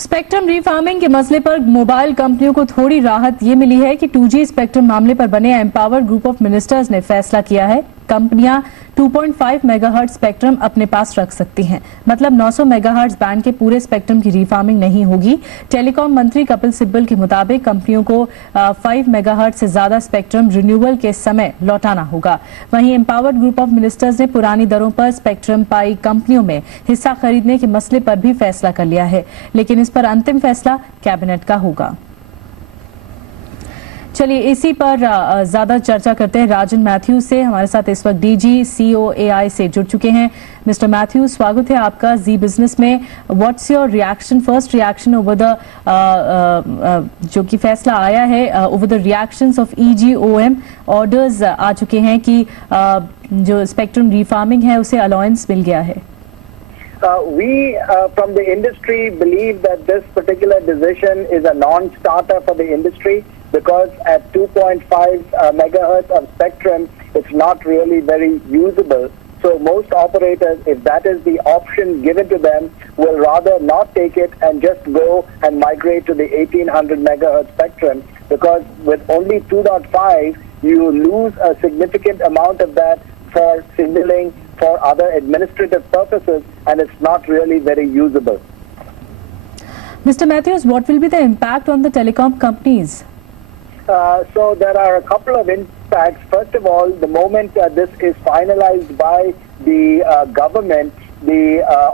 Spectrum रीफार्मिंग के मसले पर मोबाइल कंपनियों को थोड़ी राहत ये मिली है कि 2G स्पेक्ट्रम मामले पर बने एम्पावर ग्रुप ऑफ मिनिस्टर्स ने फैसला किया है। कंपनियां 2.5 मेगाहर्ट्ज स्पेक्ट्रम अपने पास रख सकती हैं, मतलब 900 मेगाहर्ट्ज बैंड के पूरे स्पेक्ट्रम की रीफार्मिंग नहीं होगी। टेलीकॉम मंत्री कपिल सिब्बल के मुताबिक कंपनियों को 5 मेगाहर्ट्ज से ज्यादा स्पेक्ट्रम रिन्यूअल के समय लौटाना होगा। वहीं एम्पावर्ड ग्रुप ऑफ मिनिस्टर्स ने पुरानी दरों पर स्पेक्ट्रम पाई कंपनियों में हिस्सा खरीदने के मसले पर भी फैसला कर लिया है, लेकिन इस पर अंतिम फैसला कैबिनेट का होगा। चलिए इसी पर ज्यादा चर्चा करते हैं राजन मैथ्यूज से। हमारे साथ इस वक्त डीजी COAI से जुड़ चुके हैं। मिस्टर मैथ्यूज, स्वागत है आपका जी बिजनेस में। What's your reaction, first reaction over the जो कि फैसला आया है, over the reactions of EGOM orders आ चुके हैं कि जो स्पेक्ट्रम रीफार्मिंग है उसे अलाउंस मिल गया है। We from the industry believe that this particular decision is a non-starter for the industry because at 2.5 megahertz of spectrum, it's not really very usable. So most operators, if that is the option given to them, will rather not take it and just go and migrate to the 1800 megahertz spectrum, because with only 2.5, you lose a significant amount of that for signaling, for other administrative purposes, and it's not really very usable. Mr. Matthews, what will be the impact on the telecom companies? So there are a couple of impacts. First of all, the moment this is finalized by the government, the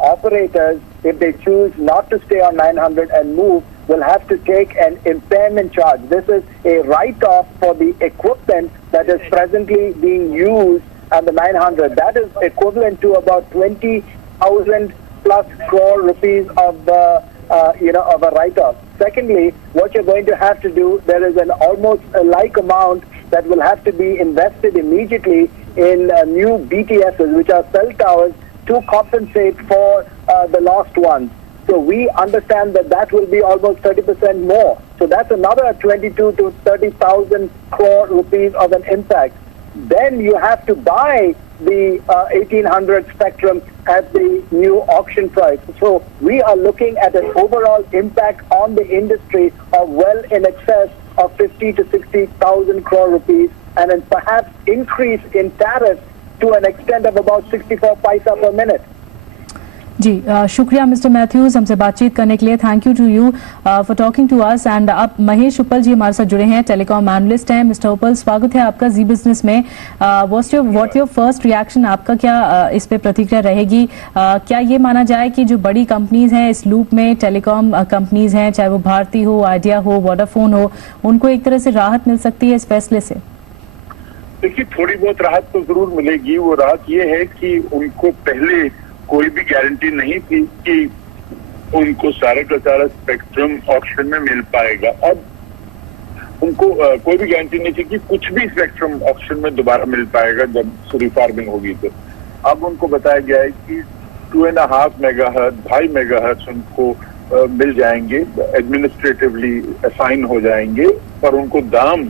operators, if they choose not to stay on 900 and move, will have to take an impairment charge. This is a write-off for the equipment that is presently being used and the 900. That is equivalent to about 20,000 plus crore rupees of of a write-off. Secondly, what you're going to have to do, there is an almost a like amount that will have to be invested immediately in new BTSs, which are cell towers, to compensate for the lost ones. So we understand that that will be almost 30% more. So that's another 22 to 30,000 crore rupees of an impact. Then you have to buy the 1800 spectrum at the new auction price. So we are looking at an overall impact on the industry of well in excess of 50 to 60,000 crore rupees, and then perhaps increase in tariffs to an extent of about 64 paisa per minute. जी शुक्रिया mister Mathews हमसे बातचीत करने के लिए। Thank you to you for talking to us. And अब महेश उपल जी हमारे साथ जुड़े हैं, टेलीकॉम एनालिस्ट हैं। मिस्टर उपल, स्वागत है आपका जी बिजनेस में। व्हाट योर फर्स्ट रिएक्शन, आपका क्या इस पे प्रतिक्रिया रहेगी? क्या ये माना जाए कि जो बड़ी कंपनीज हैं इस लूप में, टेलीकॉम कंपनीज हैं, चाहे वो भारती हो, आइडिया हो, वोडाफोन हो, उनको एक तरह से राहत मिल सकती है इस फैसले से? देखिए, थोड़ी बहुत राहत तो जरूर मिलेगी। वो राहत ये है कि उनको पहले कोई भी गारंटी नहीं थी कि उनको सारा का सारा स्पेक्ट्रम ऑक्शन में मिल पाएगा। अब उनको कोई भी गारंटी नहीं थी कि कुछ भी स्पेक्ट्रम ऑक्शन में दोबारा मिल पाएगा जब रीफार्मिंग होगी। तो अब उनको बताया गया है कि 2.5 मेगाहर्ट्ज, 2.5 मेगाहर्ट्ज उनको मिल जाएंगे, एडमिनिस्ट्रेटिवली असाइन हो जाएंगे, पर उनको दाम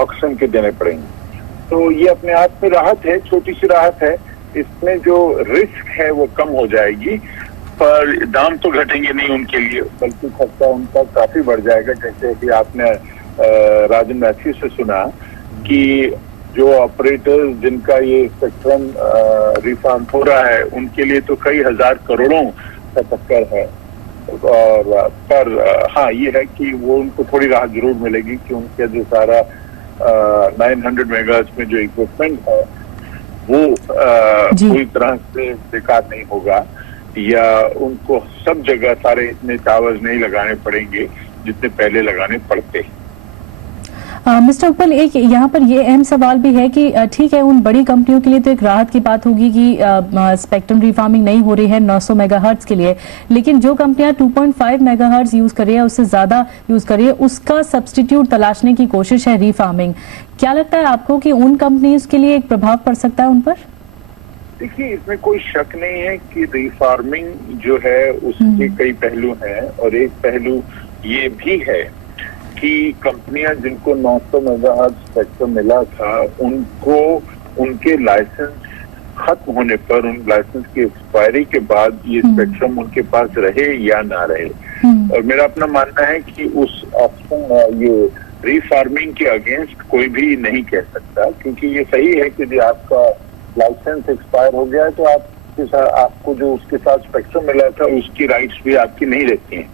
ऑक्शन के देने पड़ेंगे। तो ये अपने आप में राहत है, छोटी सी राहत है। इसमें जो रिस्क है वो कम हो जाएगी, पर दाम तो घटेंगे नहीं उनके लिए, बल्कि खर्चा उनका काफी बढ़ जाएगा। जैसे कि आपने राजन मैथ्यूज से सुना कि जो ऑपरेटर्स जिनका ये स्पेक्ट्रम रिफार्म हो रहा है, उनके लिए तो कई हजार करोड़ों का चक्कर है। और पर हाँ, ये है कि वो उनको थोड़ी राहत जरूर मिलेगी कि उनका जो सारा 900 मेगाहर्ट्ज में जो इक्विपमेंट है वो पूरी तरह से बेकार नहीं होगा, या उनको सब जगह सारे इतने टावर्स नहीं लगाने पड़ेंगे जितने पहले लगाने पड़ते। मिस्टर उपल, एक यहाँ पर ये अहम सवाल भी है कि ठीक है, उन बड़ी कंपनियों के लिए तो एक राहत की बात होगी कि स्पेक्ट्रम रीफार्मिंग नहीं हो रही है 900 मेगाहर्ट्ज के लिए, लेकिन जो कंपनियां 2.5 मेगाहर्ट्ज यूज कर रही है, उससे ज्यादा यूज कर रही है, उसका सब्स्टिट्यूट तलाशने की कोशिश है रीफार्मिंग। क्या लगता है आपको कि उन कंपनीज के लिए एक प्रभाव पड़ सकता है उन पर? देखिए, इसमें कोई शक नहीं है कि रीफार्मिंग जो है उसके कई पहलू हैं, और एक पहलू ये भी है कि कंपनियां जिनको 900 मेगाहर्ट्ज स्पेक्ट्रम मिला था, उनको उनके लाइसेंस खत्म होने पर, उन लाइसेंस की एक्सपायरी के बाद ये स्पेक्ट्रम उनके पास रहे या ना रहे, और मेरा अपना मानना है कि उस ऑप्शन ये रीफार्मिंग के अगेंस्ट कोई भी नहीं कह सकता, क्योंकि ये सही है कि यदि आपका लाइसेंस एक्सपायर हो गया है तो आपको जो उसके साथ स्पेक्ट्रम मिला था उसकी राइट्स भी आपकी नहीं रहती हैं।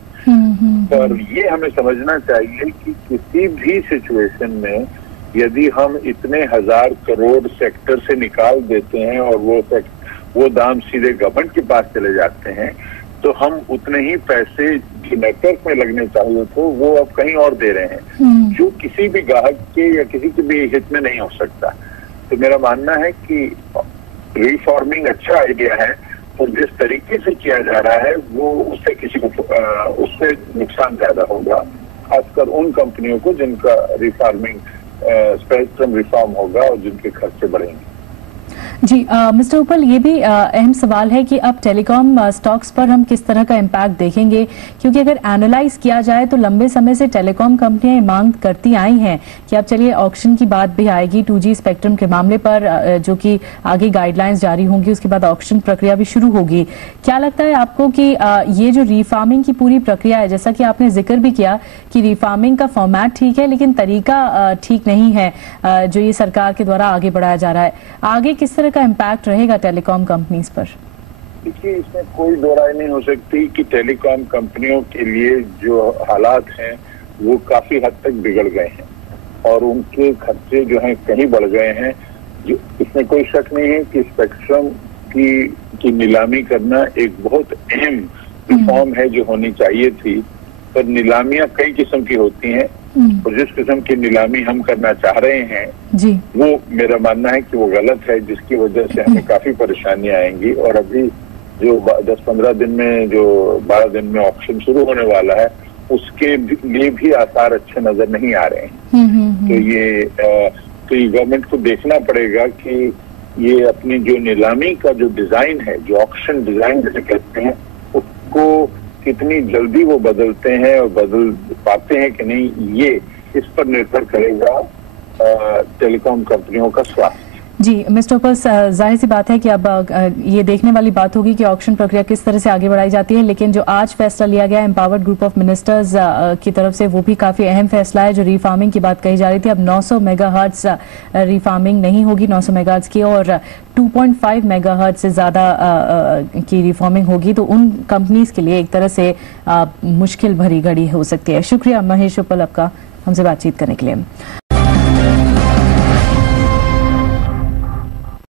पर ये हमें समझना चाहिए कि किसी भी सिचुएशन में यदि हम इतने 1000 करोड़ सेक्टर से निकाल देते हैं और वो दाम सीधे गवर्नमेंट के पास चले जाते हैं, तो हम उतने ही पैसे जो नेटवर्क में लगने चाहिए थे वो अब कहीं और दे रहे हैं, जो किसी भी ग्राहक के या किसी के भी हित में नहीं हो सकता। तो मेरा मानना है कि रिफॉर्मिंग अच्छा आइडिया है, और जिस तरीके से किया जा रहा है वो उससे किसी को उससे नुकसान ज्यादा होगा, खासकर उन कंपनियों को जिनका रिफॉर्मिंग स्पेक्ट्रम रिफॉर्म होगा और जिनके खर्चे बढ़ेंगे। जी मिस्टर उपल, ये भी अहम सवाल है कि अब टेलीकॉम स्टॉक्स पर हम किस तरह का इम्पैक्ट देखेंगे, क्योंकि अगर एनालाइज किया जाए तो लंबे समय से टेलीकॉम कंपनियां मांग करती आई हैं कि अब चलिए ऑक्शन की बात भी आएगी 2G स्पेक्ट्रम के मामले पर, जो कि आगे गाइडलाइंस जारी होंगी, उसके बाद ऑक्शन प्रक्रिया भी शुरू होगी। क्या लगता है आपको कि ये जो रीफार्मिंग की पूरी प्रक्रिया है, जैसा कि आपने जिक्र भी किया कि रीफार्मिंग का फॉर्मेट ठीक है लेकिन तरीका ठीक नहीं है जो ये सरकार के द्वारा आगे बढ़ाया जा रहा है, आगे किस तरह का इम्पैक्ट रहेगा टेलीकॉम कंपनीज पर? देखिए, इसमें कोई दो राय नहीं हो सकती कि टेलीकॉम कंपनियों के लिए जो हालात हैं वो काफी हद तक बिगड़ गए हैं और उनके खर्चे जो हैं कहीं बढ़ गए हैं। इसमें कोई शक नहीं है कि स्पेक्ट्रम की नीलामी करना एक बहुत अहम रिफॉर्म है जो होनी चाहिए थी, पर नीलामियां कई किस्म की होती हैं और जिस किस्म की नीलामी हम करना चाह रहे हैं जी, वो मेरा मानना है कि वो गलत है, जिसकी वजह से हमें काफी परेशानियां आएंगी। और अभी जो 10-15 दिन में जो 12 दिन में ऑक्शन शुरू होने वाला है उसके लिए भी आसार अच्छे नजर नहीं आ रहे हैं। तो ये गवर्नमेंट को देखना पड़ेगा कि ये अपनी जो नीलामी का जो डिजाइन है, जो ऑक्शन डिजाइन जिसे कहते हैं, उसको कितनी जल्दी वो बदलते हैं और बदल पाते हैं कि नहीं, ये इस पर निर्भर करेगा टेलीकॉम कंपनियों का स्वास्थ्य। जी मिस्टर उपल, जाहिर सी बात है कि अब ये देखने वाली बात होगी कि ऑक्शन प्रक्रिया किस तरह से आगे बढ़ाई जाती है, लेकिन जो आज फैसला लिया गया एम्पावर्ड ग्रुप ऑफ मिनिस्टर्स की तरफ से वो भी काफी अहम फैसला है। जो रीफार्मिंग की बात कही जा रही थी, अब 900 मेगाहर्ट्ज रीफार्मिंग नहीं होगी 900 मेगाहर्ट्ज की, और 2.5 मेगाहर्ट्ज से ज्यादा की रिफॉर्मिंग होगी, तो उन कंपनीज के लिए एक तरह से मुश्किल भरी घड़ी हो सकती है। शुक्रिया महेश उपल आपका हमसे बातचीत करने के लिए।